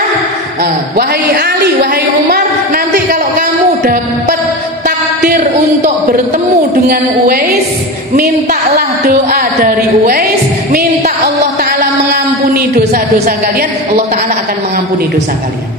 wahai Ali, wahai Umar, nanti kalau kamu dapat takdir untuk bertemu dengan Uwais, mintalah doa dari Uwais, minta Allah Ta'ala mengampuni dosa-dosa kalian, Allah Ta'ala akan mengampuni dosa kalian.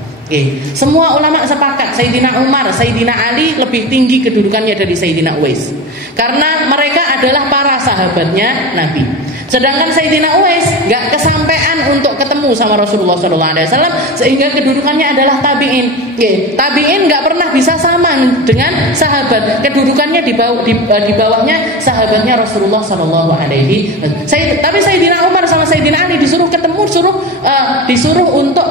Semua ulama sepakat Sayyidina Umar, Sayyidina Ali lebih tinggi kedudukannya dari Sayyidina Uwais, karena mereka adalah para sahabatnya Nabi. Sedangkan Sayyidina Uwais gak kesampaian untuk ketemu sama Rasulullah SAW, sehingga kedudukannya adalah tabi'in. Tabi'in gak pernah bisa sama dengan sahabat. Kedudukannya di bawahnya sahabatnya Rasulullah SAW. Tapi Sayyidina Umar sama Sayyidina Ali disuruh ketemu, disuruh untuk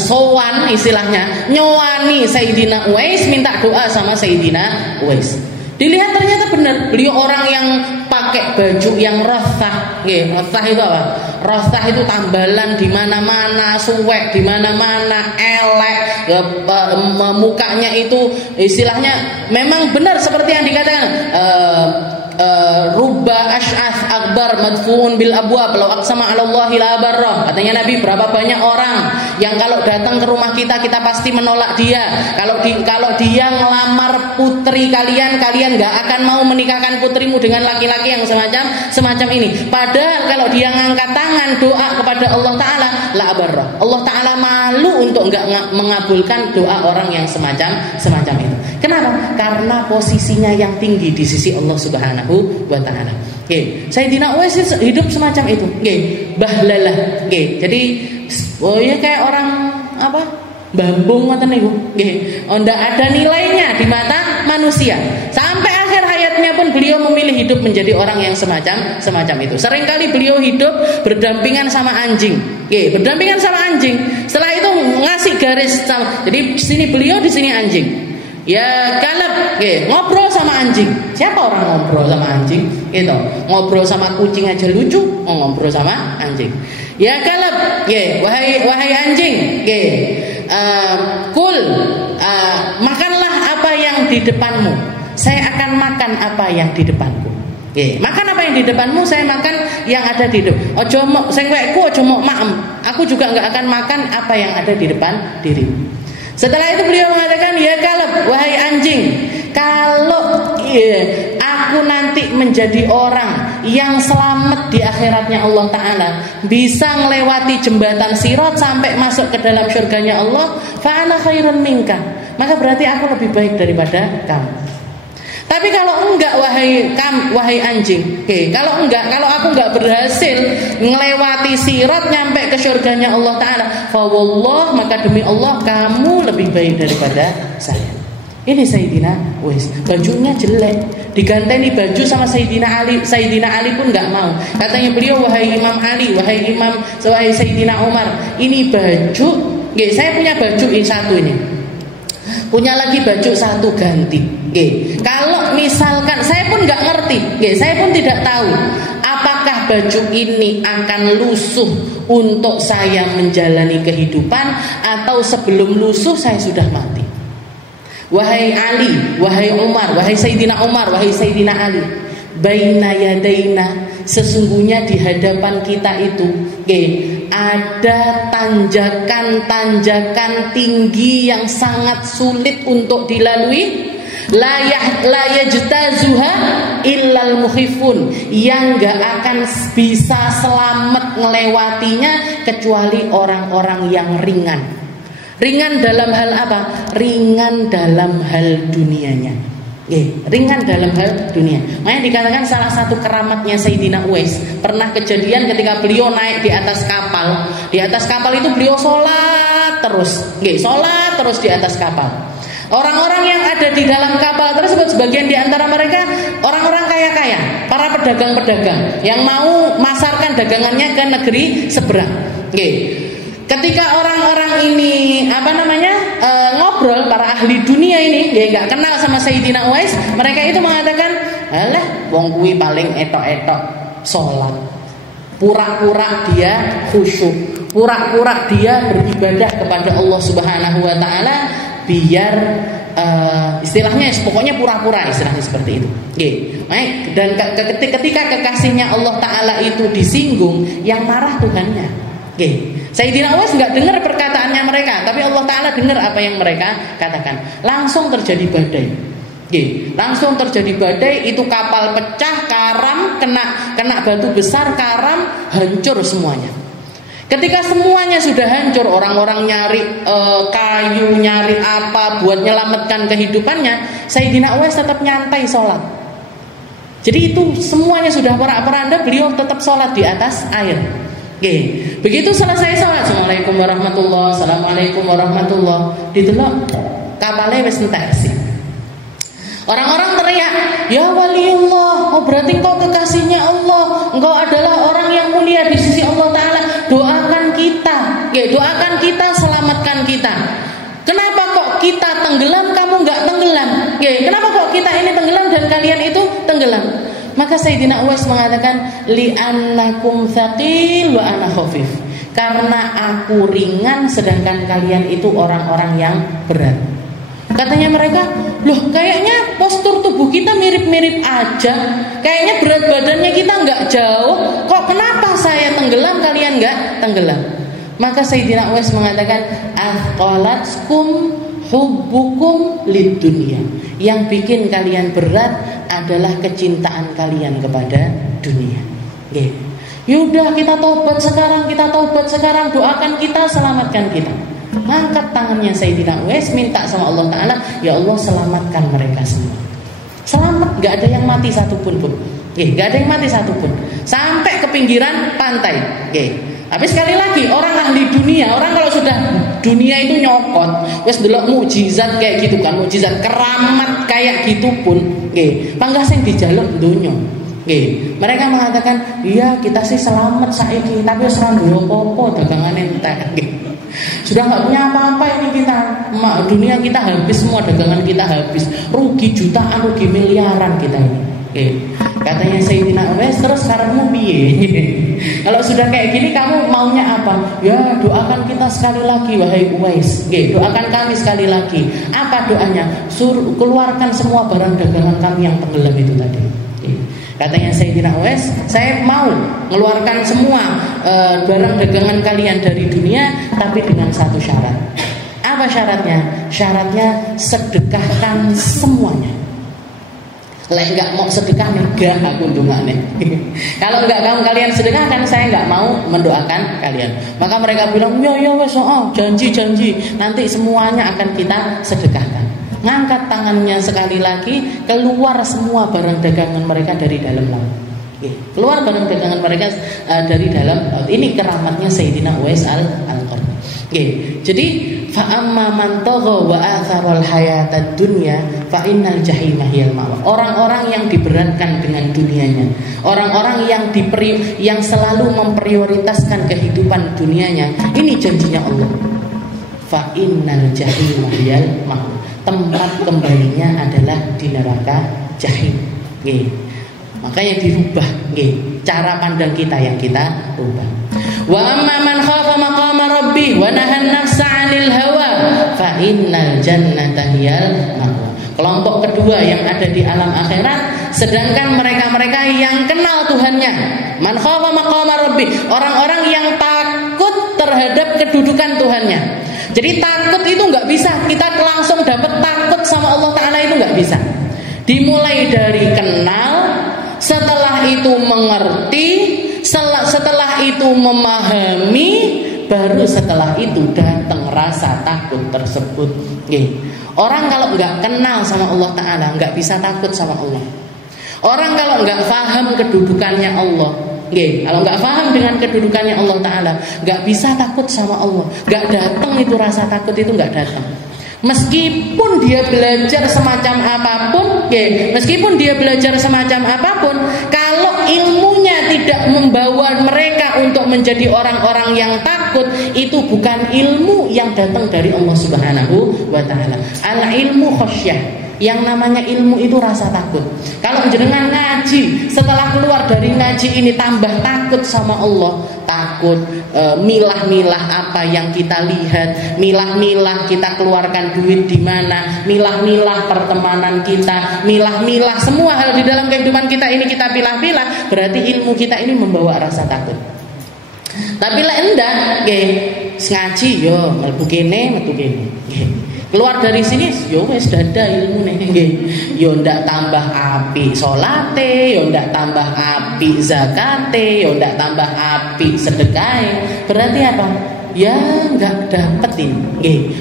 sowan, istilahnya nyowani Sayyidina Uwais, minta doa sama Sayyidina Uwais. Dilihat ternyata benar, beliau orang yang pakai baju yang rothah. Rothah itu apa? Rothah itu tambalan di mana-mana, suwek di mana-mana, elek, mukanya itu istilahnya memang benar seperti yang dikatakan. Rubba ash'ath akbar madfuun bil abwab law aqsama 'ala Allahi la barra. Katanya Nabi, berapa banyak orang yang kalau datang ke rumah kita pasti menolak dia. Kalau dia ngelamar putri kalian enggak akan mau menikahkan putrimu dengan laki-laki yang semacam ini. Padahal kalau dia ngangkat tangan doa kepada Allah Ta'ala, la barra, Allah Ta'ala malu untuk enggak mengabulkan doa orang yang semacam itu. Kenapa? Karena posisinya yang tinggi di sisi Allah Subhanahu wa ta'ala. Sayyidina Uwais hidup semacam itu. Bahlalah. Jadi kayak orang apa? Bambung ngoten niku. Ndak ada nilainya di mata manusia. Sampai akhir hayatnya pun beliau memilih hidup menjadi orang yang semacam itu. Seringkali beliau hidup berdampingan sama anjing. Berdampingan sama anjing. Setelah itu ngasih garis sama. Jadi di sini beliau, di sini anjing. Ya kalab, ngobrol sama anjing. Siapa orang ngobrol sama anjing? Gitu. Ngobrol sama kucing aja lucu, ngobrol sama anjing. Ya kalab, wahai anjing, kul, makanlah apa yang di depanmu. Saya akan makan apa yang di depanku. Makan apa yang di depanmu, saya makan yang ada di depan. Ojo mok sing wekku, ojo mok maem. Aku juga enggak akan makan apa yang ada di depan dirimu. Setelah itu beliau mengatakan, ya kalab, wahai anjing, kalau aku nanti menjadi orang yang selamat di akhiratnya Allah Ta'ala, bisa melewati jembatan Sirat sampai masuk ke dalam surganya Allah, fa'ana khairun minka, maka berarti aku lebih baik daripada kamu. Tapi kalau enggak wahai anjing, kalau aku enggak berhasil melewati sirat nyampe ke surganya Allah Ta'ala, fa wallah, maka demi Allah kamu lebih baik daripada saya. Ini Sayyidina Uwais, bajunya jelek, diganteni baju sama Sayyidina Ali. Sayyidina Ali pun enggak mau. Katanya beliau, wahai Imam Ali, wahai Sayyidina Umar, ini baju, saya punya baju ini satu ini. Punya lagi baju satu ganti. Kalau misalkan saya pun nggak ngerti, saya pun tidak tahu apakah baju ini akan lusuh untuk saya menjalani kehidupan atau sebelum lusuh saya sudah mati. Wahai Ali, wahai Umar, wahai Sayyidina Umar, wahai Sayyidina Ali, baina yadaina, sesungguhnya di hadapan kita itu ada tanjakan-tanjakan tinggi yang sangat sulit untuk dilalui. La yajtazuha illal mukhifun, yang gak akan bisa selamat melewatinya kecuali orang-orang yang ringan. Ringan dalam hal apa? Ringan dalam hal dunianya. Ringan dalam hal dunia. Makanya dikatakan salah satu keramatnya Sayyidina Uwais, pernah kejadian ketika beliau naik di atas kapal. Di atas kapal itu beliau sholat terus, sholat terus di atas kapal. Orang-orang yang ada di dalam kapal tersebut, sebagian di antara mereka orang-orang kaya-kaya, para pedagang-pedagang yang mau masarkan dagangannya ke negeri seberang. Ketika orang-orang ini ngobrol, para ahli dunia ini nggak kenal sama Sayyidina Uwais, mereka itu mengatakan, alah wong kuwi paling etok-etok sholat, pura-pura dia khusyuk, pura-pura dia beribadah kepada Allah Subhanahu wa Ta'ala, biar istilahnya pokoknya pura-pura, istilahnya seperti itu. Dan ketika kekasihnya Allah Ta'ala itu disinggung, yang marah Tuhannya. Sayyidina Uwais nggak dengar perkataannya mereka, tapi Allah Ta'ala dengar apa yang mereka katakan. Langsung terjadi badai. Langsung terjadi badai, itu kapal pecah, karam, kena batu besar, karam, hancur semuanya. Ketika semuanya sudah hancur, orang-orang nyari kayu, nyari apa buat menyelamatkan kehidupannya, Sayyidina Uwais tetap nyantai sholat. Jadi itu semuanya sudah porak-poranda, beliau tetap sholat di atas air. Begitu selesai sholat, Assalamualaikum warahmatullahi, Assalamualaikum warahmatullahi, didelok kapalnya wis entek sih. Orang-orang teriak, ya waliullah, oh berarti engkau kekasihnya Allah, engkau adalah orang yang mulia di sisi Allah Ta'ala. Doakan kita, doakan kita, selamatkan kita. Kenapa kok kita tenggelam, kamu nggak tenggelam? Kenapa kok kita ini tenggelam dan kalian itu tenggelam? Maka Sayyidina Uwais mengatakan, li'annakum tsaqil wa ana khafif, karena aku ringan sedangkan kalian itu orang-orang yang berat. Katanya mereka, loh kayaknya postur tubuh kita mirip-mirip aja, kayaknya berat badannya kita nggak jauh, kok kenapa saya tenggelam kalian nggak tenggelam? Maka Sayyidina Uwais mengatakan, athqalatkum hubbukum lid dunya, yang bikin kalian berat adalah kecintaan kalian kepada dunia. Yaudah kita tobat sekarang, doakan kita, selamatkan kita. Angkat tangannya Sayyidina Uwais, minta sama Allah Ta'ala, ya Allah selamatkan mereka semua. Selamat, gak ada yang mati satupun pun. Gak ada yang mati satupun. Sampai ke pinggiran pantai. Tapi sekali lagi, orang ahli dunia, orang kalau sudah dunia itu nyokot, wes delok mukjizat kayak gitu kan, mukjizat keramat kayak gitu pun, panggah sing dijaluk dunya. Mereka mengatakan, iya kita sih selamat saiki, tapi ora duwe apa-apa dagangan entek. Sudah nggak punya apa-apa ini kita, dunia kita habis semua, dagangan kita habis, rugi jutaan, rugi miliaran kita ini. Katanya Sayyidina Uwais, terus karepmu piye? Kalau sudah kayak gini kamu maunya apa? Ya doakan kita sekali lagi wahai Uwais. Doakan kami sekali lagi. Apa doanya? Suruh keluarkan semua barang dagangan kami yang tenggelam itu tadi. Katanya Sayyidina Uwais, saya mau mengeluarkan semua barang dagangan kalian dari dunia, tapi dengan satu syarat. Apa syaratnya? Syaratnya sedekahkan semuanya. Lek nggak mau sedekah enggak aku ndongane. Kalau enggak kalian sedekahkan, saya enggak mau mendoakan kalian. Maka mereka bilang, "Ya wes, janji nanti semuanya akan kita sedekahkan." Ngangkat tangannya sekali lagi, keluar semua barang dagangan mereka dari dalam laut. Keluar barang dagangan mereka dari dalam laut. Ini keramatnya Sayyidina Uwais al-Qarni. Jadi fa amma man tagha wa atharal hayatad dunya fa innal jahima hiyal ma'wa. Orang-orang yang diberatkan dengan dunianya, orang-orang yang selalu memprioritaskan kehidupan dunianya, ini janjinya Allah. Fa innal jahima hiyal ma'wa. Tempat kembalinya adalah di neraka jahim. Makanya dirubah cara pandang kita yang kita rubah. Wa amma man khafa maqama rabbih wa nahan nafsa 'anil hawa fa innal jannata hiyal ma'wa. Kelompok kedua yang ada di alam akhirat, sedangkan mereka-mereka yang kenal Tuhannya, man khafa maqama rabbih, orang-orang yang takut terhadap kedudukan Tuhannya. Jadi takut itu nggak bisa kita langsung dapat takut sama Allah Ta'ala, itu nggak bisa. Dimulai dari kenal, setelah itu mengerti, setelah itu memahami, baru setelah itu datang rasa takut tersebut. Orang kalau nggak kenal sama Allah Ta'ala nggak bisa takut sama Allah. Orang kalau nggak paham kedudukannya Allah, kalau nggak paham dengan kedudukannya Allah Ta'ala, nggak bisa takut sama Allah. Nggak datang itu rasa takut, itu nggak datang. Meskipun dia belajar semacam apapun, kalau ilmunya tidak membawa mereka untuk menjadi orang-orang yang takut, itu bukan ilmu yang datang dari Allah Subhanahu wa Ta'ala. Al ilmu khasyah. Yang namanya ilmu itu rasa takut. Kalau jenengan ngaji, setelah keluar dari ngaji ini tambah takut sama Allah, takut milah-milah apa yang kita lihat, milah-milah kita keluarkan duit di mana, milah-milah pertemanan kita, milah-milah semua hal di dalam kehidupan kita ini kita pilah-pilah, berarti ilmu kita ini membawa rasa takut. Tapi lah enggak, ngaji yo mlebu kene, metu kene. Keluar dari sini, yo wes dada ilmu nih, yo ndak tambah api salate, yo ndak tambah api zakate, yo ndak tambah api sedekahe. Berarti apa? Ya nggak dapetin.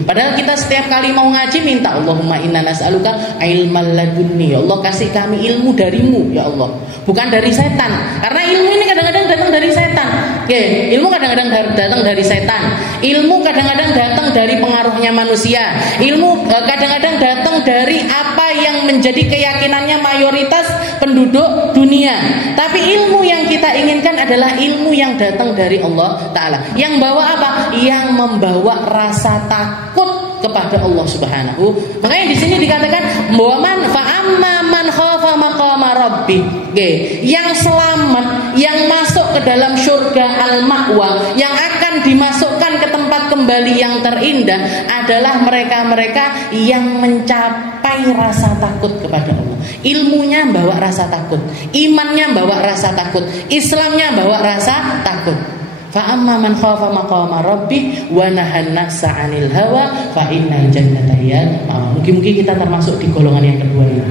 Padahal kita setiap kali mau ngaji minta Allahumma inna nas'aluka ilmal ladunni. Ya Allah, kasih kami ilmu darimu ya Allah, bukan dari setan. Karena ilmu ini kadang-kadang datang dari setan. Ilmu kadang-kadang datang dari setan. Ilmu kadang-kadang datang dari pengaruhnya manusia. Ilmu kadang-kadang datang dari apa yang menjadi keyakinannya mayoritas penduduk dunia. Tapi ilmu yang kita inginkan adalah ilmu yang datang dari Allah Ta'ala, yang bawa apa? Yang membawa rasa takut kepada Allah Subhanahu. Makanya di sini dikatakan bahwa man fa'amma man khafa maqama rabbi. Yang selamat, yang masuk ke dalam surga al-ma'wa, yang akan dimasukkan ke tempat kembali yang terindah adalah mereka-mereka yang mencapai rasa takut kepada Allah. Ilmunya bawa rasa takut, imannya bawa rasa takut, Islamnya bawa rasa takut. Fa amma man khafa maqama rabbi wa nahan nafsa 'anil hawa fa innal jannata hiyal ma'wa. Mungkin kita termasuk di golongan yang kedua ini.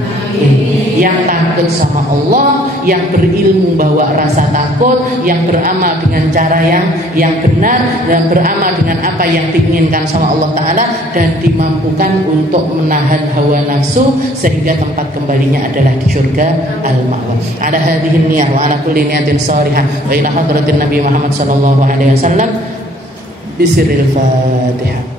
Yang takut sama Allah, yang berilmu bawa rasa takut, yang beramal dengan cara yang benar, dan beramal dengan apa yang diinginkan sama Allah Ta'ala, dan dimampukan untuk menahan hawa nafsu sehingga tempat kembalinya adalah di surga al-ma'wa. Ala hadhihi niyah wa ala kulli niyatin shalihah wa ila hadratin Nabi Muhammad sallallahu alaihi wasallam bisirril Fatihah.